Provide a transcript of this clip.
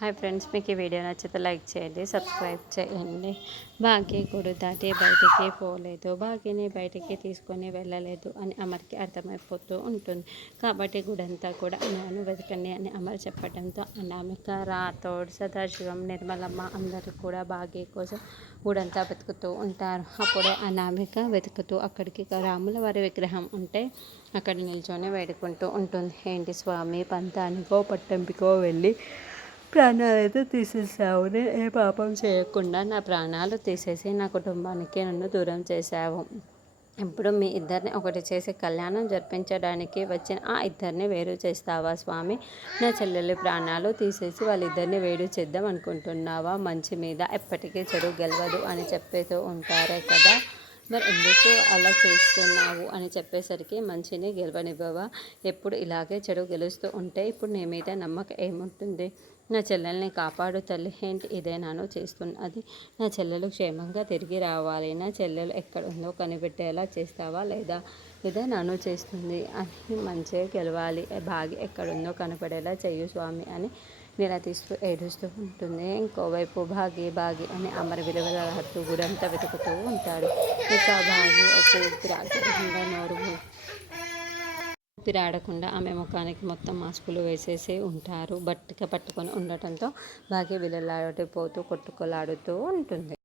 Hi friends, మీకు ఈ video నచ్చితే లైక్ చేయండి, సబ్స్క్రైబ్ చేయండి. భాగ్య గుడి దాటి బయటికి పోలేదు, భాగ్యని బయటికి తీసుకొని వెళ్ళలేదు అని అమర్కి అర్థమైపోతూ ఉంటుంది. కాబట్టి గుడంతా కూడా అన్నను వెతకండి అని అమర్ చెప్పడంతో అనామిక, రాథోడ్, సదాశివం, నిర్మలమ్మ అందరూ కూడా భాగ్య కోసం గుడంతా వెతుకుతూ ఉంటారు. అప్పుడే అనామిక వెతుకుతూ అక్కడికి రాముల వారి విగ్రహం ఉంటే అక్కడ నిల్చొని వేడుకుంటూ ఉంటుంది. ఏంటి స్వామి, పంతానికో పట్టంపికో వెళ్ళి ప్రాణాలైతే తీసేసావు. నేను ఏ పాపం చేయకుండా నా ప్రాణాలు తీసేసి నా కుటుంబానికి నన్ను దూరం చేశావు. ఇప్పుడు మీ ఇద్దరిని ఒకటి చేసి కళ్యాణం జరిపించడానికి వచ్చిన ఆ ఇద్దరిని వేరు చేస్తావా స్వామి? నా చెల్లెలి ప్రాణాలు తీసేసి వాళ్ళిద్దరిని వేరు చేద్దాం అనుకుంటున్నావా? మంచి మీద ఎప్పటికీ చెడు గెలవదు అని చెప్పేస్తూ ఉంటారే కదా, మరి ఎందుకు అలా చేస్తున్నావు అని చెప్పేసరికి మంచిని గెలవనివ్వవా? ఎప్పుడు ఇలాగే చెడు గెలుస్తూ ఉంటే ఇప్పుడు నీ మీద నమ్మకం ఏముంటుంది? నా చెల్లెల్ని కాపాడు తల్లి. ఏంటి ఇదేనాను చేస్తున్నది? నా చెల్లెలు క్షేమంగా తిరిగి రావాలి, నా చెల్లెలు ఎక్కడ ఉందో కనిపెట్టేలా చేస్తావా లేదా? ఇదే నన్ను చేస్తుంది అని మంచిగా గెలవాలి, భాగ్య ఎక్కడుందో కనపడేలా చెయ్యు స్వామి అని నిలదీస్తూ ఏడుస్తూ ఉంటుంది. ఇంకోవైపు భాగి అని అమర విలువలాడుతూ గుడంతా వెతుకుతూ ఉంటాడు. ఇక భాగి ఒక ఊపిరాడకుండా ఊపిరాడకుండా ఆమె ముఖానికి మొత్తం మాస్కులు వేసేసి ఉంటారు. బట్టిక పట్టుకొని ఉండటంతో భాగ్య విలలాడిపోతూ కొట్టుకొలాడుతూ ఉంటుంది.